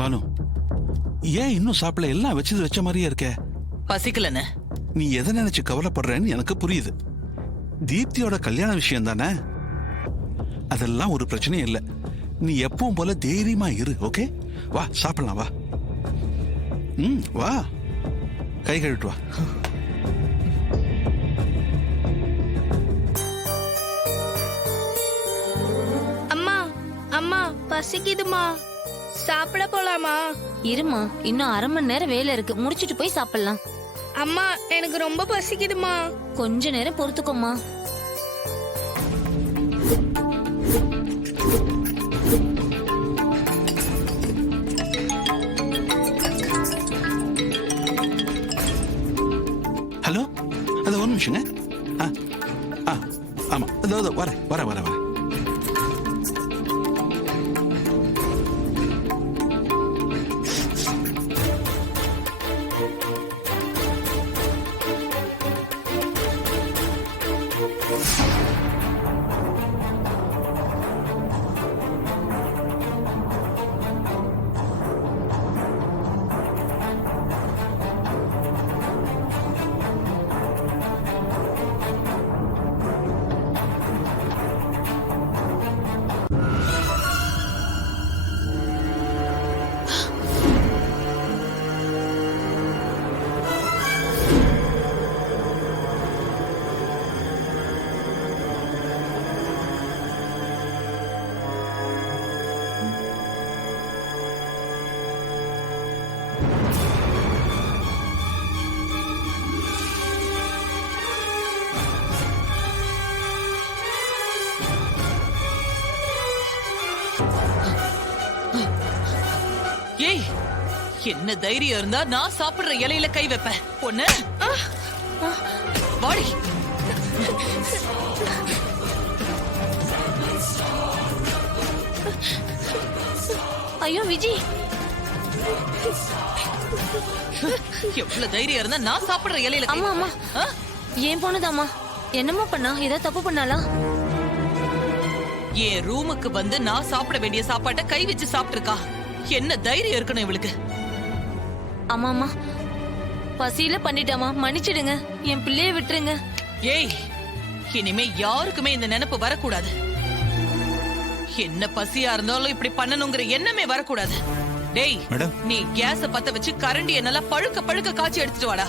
பானு, ஏன் இன்னும் சாப்பிடல? எல்லாம் வச்சது வச்ச மாதிரியே இருக்க. பசிக்கலன்னு. நீ எதை நினைச்சு கவலைப்படுறேன்னு எனக்கு புரியுது. தீப்தியோட கல்யாண விஷயம் தானே, அதெல்லாம் ஒரு பிரச்சனையும் இல்லை. நீ எப்பவும் போல தைரியமா இரு. ஓகே, வா சாப்பிடலாம், வா. வா, கை கழுவிட்டு வா. அம்மா அம்மா பசிக்குதுமா, சாப்பிட போலாமா? இருமா, இன்னும் அரை மணி நேரம் வேலை இருக்கு, முடிச்சிட்டு போய் சாப்பிடலாம். அம்மா எனக்கு ரொம்ப பசிக்குதுமா. கொஞ்ச நேரம் பொறுத்துக்கோமா. ஹலோ, அது ஒரு நிமிஷங்க. ஆமா, அதோ வர வர வர வர. ஏய், என்ன தைரியம் இருந்தா நான் சாப்பிடுற இலையில கை வைப்பேன். பொண்ணு வாடி. ஐயோ விஜி, எவ்வளவு தைரியம் இருந்தா நான் சாப்பிடுற இலையில கை அம்மா அம்மா, வைப்பேன். ஏன் பொண்ணுதாம்மா, என்னம்மா பண்ணா? ஏதாவது தப்பு பண்ணாளா? என் ரூமுக்கு வந்து நான் சாப்பிட வேண்டிய சாப்பாட்டை கை வச்சு சாப்பிட்டுருக்கா. என்ன தைரியம் இருக்கணும் இவளுக்கு? அம்மா அம்மா, பசியில பண்ணிட்டாமா, மன்னிச்சிடுங்க, என் பிள்ளைய விட்டுருங்க. ஏய், இனிமே யாருக்குமே இந்த நினைப்பு வரக்கூடாது. என்ன பசியா இருந்தாலும் இப்படி பண்ணணுங்கிற எண்ணமே வரக்கூடாது. டேய், மேடம், நீ கேஸ பத்த வச்சு கரண்டிய நல்லா பழுக்க பழுக்க காய்ச்சி எடுத்துட்டு வாடா.